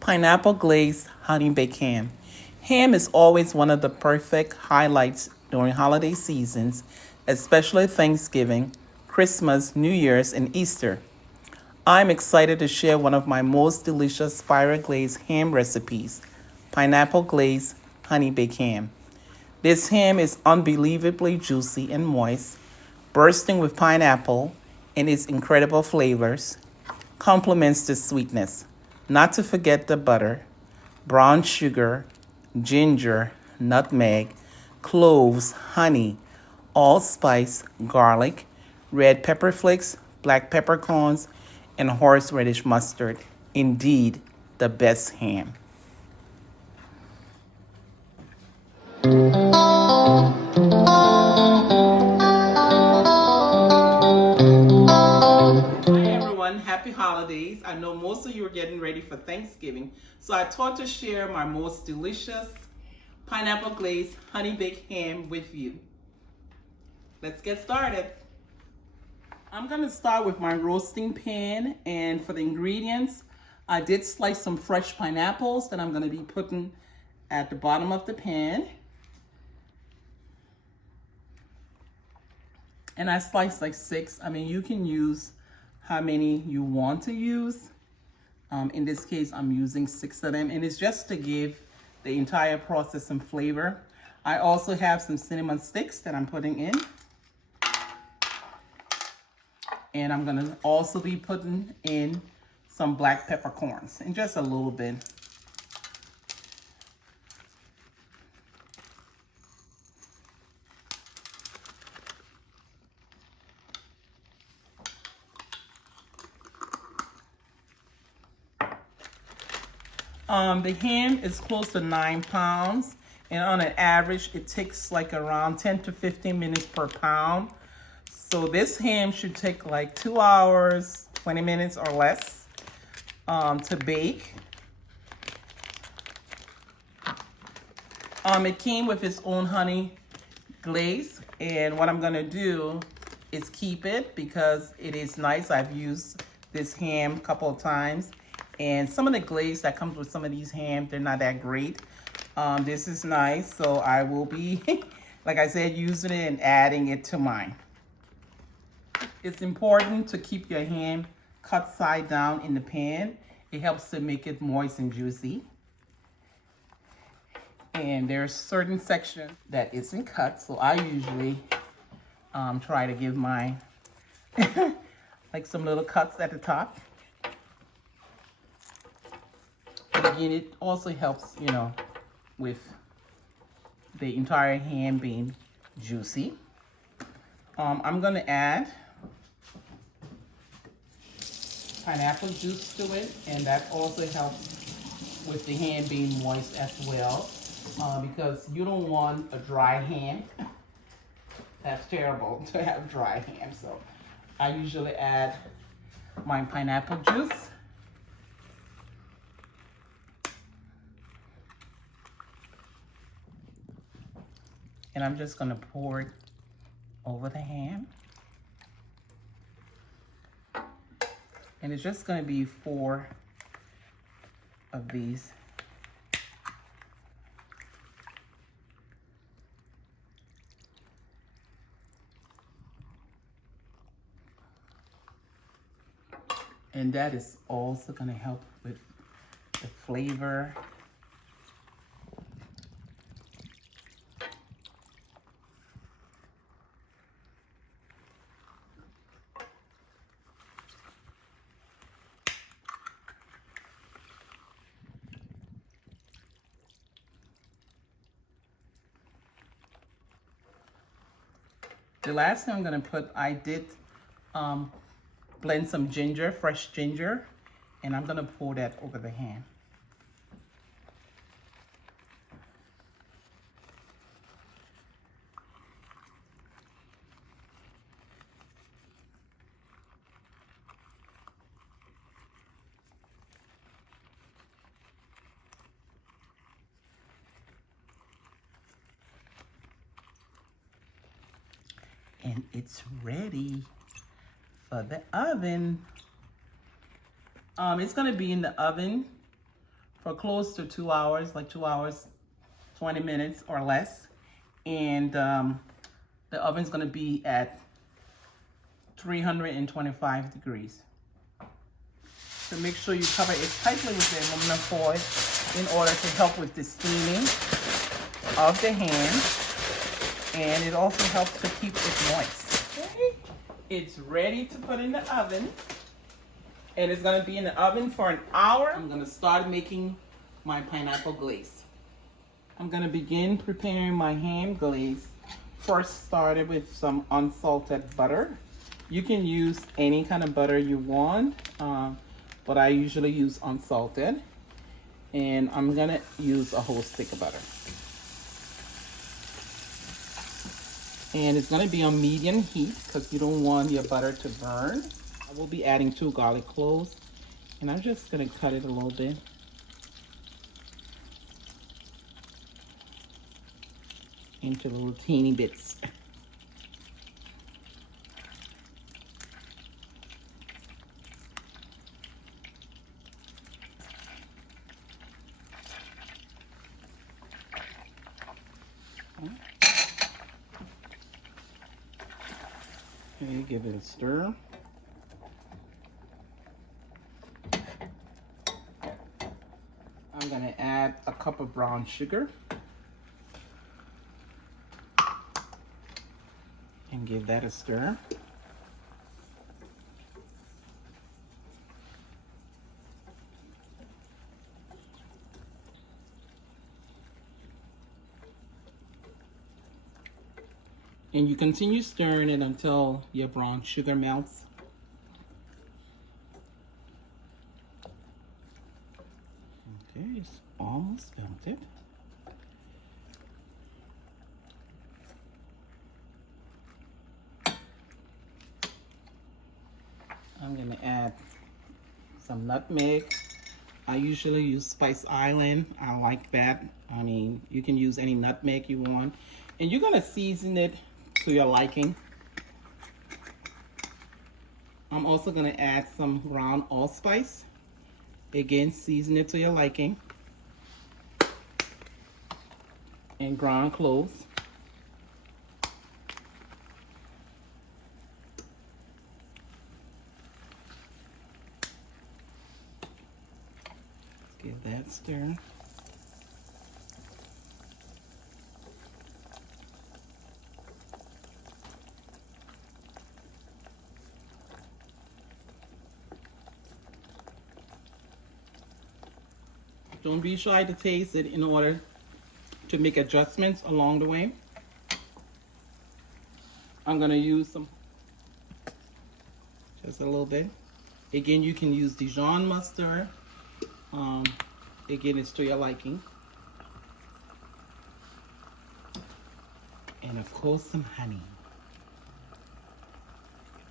Pineapple Glazed Honey Bake Ham. Ham is always one of the perfect highlights during holiday seasons, especially Thanksgiving, Christmas, New Year's, and Easter. I'm excited to share one of my most delicious spiral glazed ham recipes, pineapple glazed honey bake ham. This ham is unbelievably juicy and moist, bursting with pineapple and its incredible flavors, complements the sweetness. Not to forget the butter, brown sugar, ginger, nutmeg, cloves, honey, allspice, garlic, red pepper flakes, black peppercorns, and horseradish mustard. Indeed, the best ham. Hi everyone, happy holidays. I know most of you are getting ready for Thanksgiving, so I thought to share my most delicious pineapple glazed honey baked ham with you. Let's get started. I'm going to start with my roasting pan, and for the ingredients, I did slice some fresh pineapples that I'm going to be putting at the bottom of the pan. And I sliced like 6. I mean, you can use how many you want to use. In this case, I'm using 6 of them, and it's just to give the entire process some flavor. I also have some cinnamon sticks that I'm putting in. And I'm gonna also be putting in some black peppercorns, and just a little bit. The ham is close to 9 pounds, and on an average, it takes like around 10 to 15 minutes per pound. So this ham should take like 2 hours, 20 minutes or less to bake. It came with its own honey glaze, and what I'm gonna do is keep it because it is nice. I've used this ham a couple of times, and some of the glaze that comes with some of these hams, they're not that great. This is nice, so I will be, like I said, using it and adding it to mine. It's important to keep your ham cut side down in the pan. It helps to make it moist and juicy. And there's certain section that isn't cut, so I usually try to give mine like some little cuts at the top. And again, it also helps, you know, with the entire ham being juicy. I'm gonna add pineapple juice to it, and that also helps with the ham being moist as well, because you don't want a dry ham. That's terrible to have dry ham, so I usually add my pineapple juice. And I'm just gonna pour it over the ham. And it's just gonna be 4 of these. And that is also gonna help with the flavor. The last thing I'm gonna put, I did blend some ginger, fresh ginger, and I'm gonna pour that over the ham. And it's ready for the oven. It's gonna be in the oven for close to 2 hours, like 2 hours, 20 minutes or less. And the oven's gonna be at 325 degrees. So make sure you cover it tightly with the aluminum foil in order to help with the steaming of the ham. And it also helps to keep it moist. Okay. It's ready to put in the oven. And it's gonna be in the oven for an hour. I'm gonna start making my pineapple glaze. I'm gonna begin preparing my ham glaze. First started with some unsalted butter. You can use any kind of butter you want, but I usually use unsalted. And I'm gonna use a whole stick of butter. And it's gonna be on medium heat because you don't want your butter to burn. I will be adding 2 garlic cloves, and I'm just gonna cut it a little bit. Into little teeny bits. Okay, give it a stir. I'm gonna add a cup of brown sugar and give that a stir. And you continue stirring it until your brown sugar melts. Okay, it's almost melted. I'm gonna add some nutmeg. I usually use Spice Island. I like that. I mean, you can use any nutmeg you want. And you're gonna season it to your liking. I'm also gonna add some ground allspice. Again, season it to your liking. And ground cloves. Give that a stir. Don't be shy to taste it in order to make adjustments along the way. I'm gonna use some, just a little bit. Again, you can use Dijon mustard. Again, it's to your liking. And of course, some honey.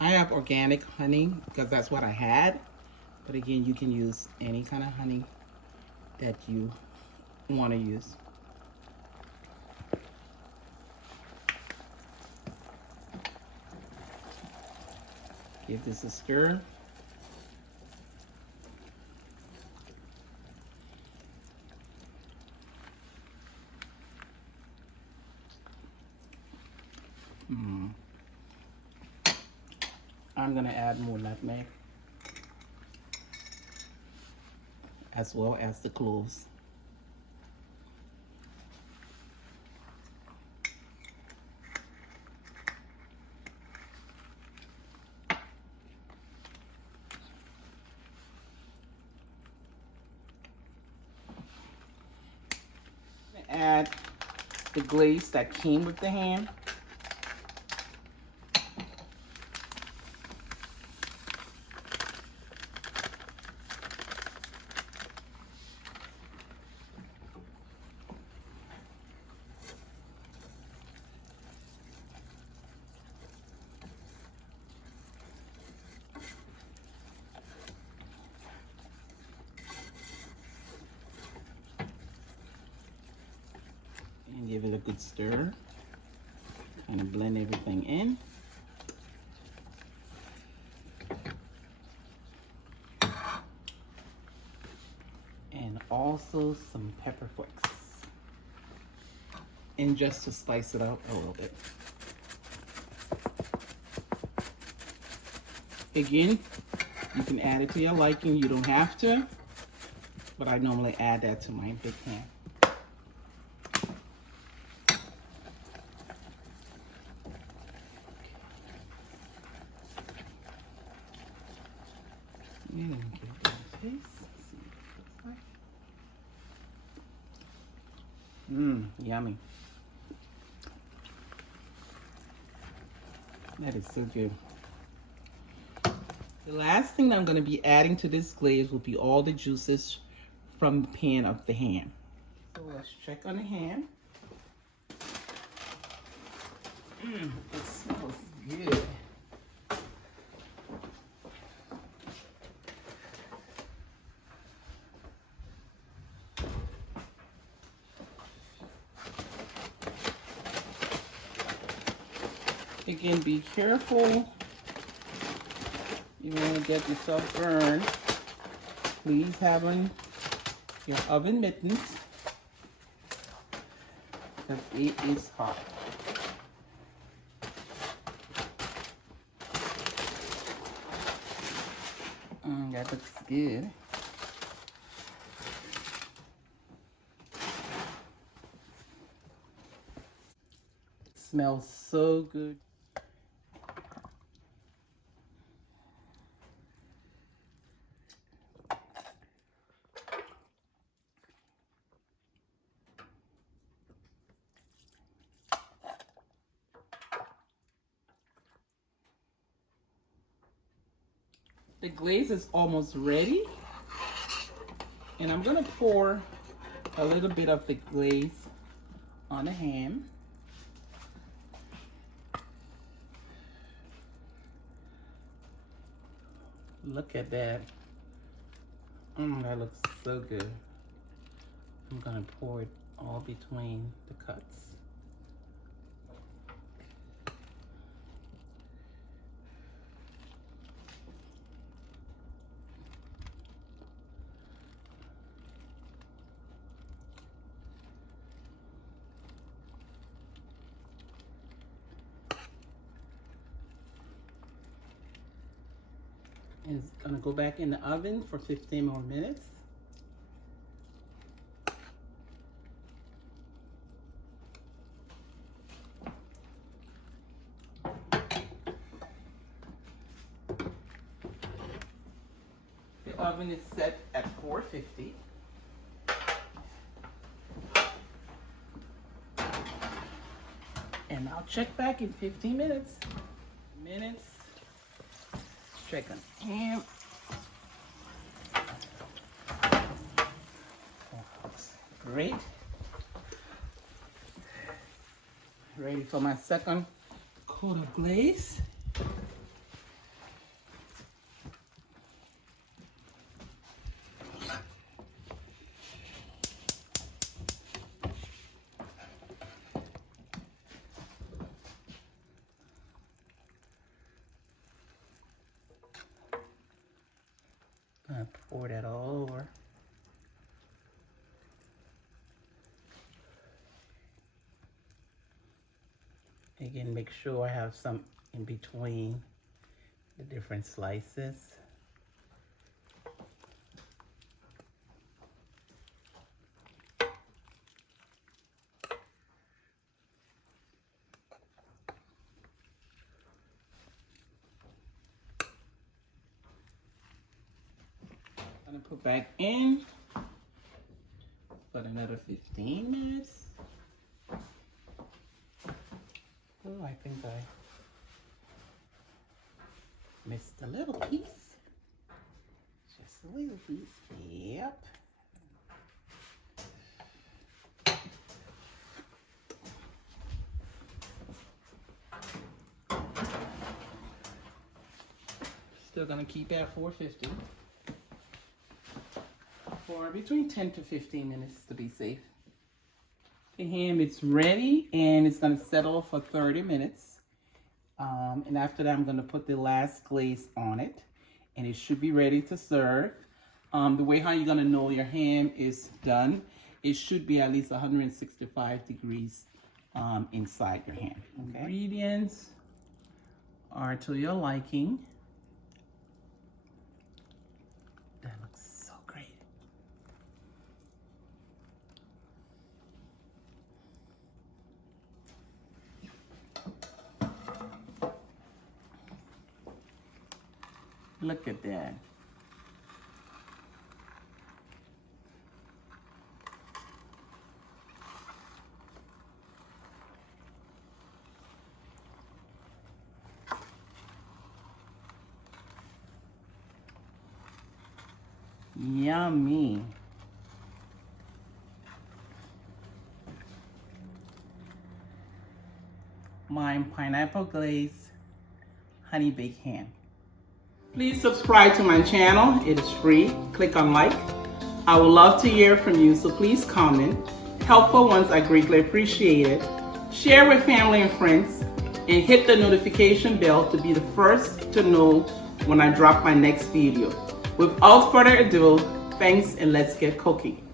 I have organic honey because that's what I had. But again, you can use any kind of honey that you want to use. Give this a stir. I'm gonna add more nutmeg, as well as the cloves. I'm gonna add the glaze that came with the ham. And give it a good stir. Kind of blend everything in. And also some pepper flakes. And just to spice it up a little bit. Again, you can add it to your liking. You don't have to, but I normally add that to my big ham. And give it a taste. See what it looks like. Yummy. That is so good. The last thing I'm going to be adding to this glaze will be all the juices from the pan of the ham. So let's check on the ham. It smells good. Again, be careful. You want to get yourself burned. Please have on your oven mittens because it is hot. That looks good. Smells so good. The glaze is almost ready, and I'm gonna pour a little bit of the glaze on the ham. Look at that. That looks so good. I'm gonna pour it all between the cuts. And it's gonna go back in the oven for 15 more minutes. The oven is set at 450. And I'll check back in 15 minutes. Check on ham. Great. Ready for my second coat of glaze. I pour that all over. Again, make sure I have some in between the different slices. I'm gonna put back in for another 15 minutes. Oh, I think I missed a little piece. Just a little piece. Yep. Still gonna keep at 450 for between 10 to 15 minutes to be safe. The ham is ready and it's gonna settle for 30 minutes. And after that, I'm gonna put the last glaze on it and it should be ready to serve. The way how you're gonna know your ham is done, it should be at least 165 degrees inside your ham. Okay. Ingredients are to your liking. That looks so great. Look at that. Yummy. My pineapple glazed honey baked ham. Please subscribe to my channel. It is free. Click on like. I would love to hear from you, so please comment. Helpful ones are greatly appreciated. Share with family and friends, and hit the notification bell to be the first to know when I drop my next video. Without further ado, thanks and let's get cooking.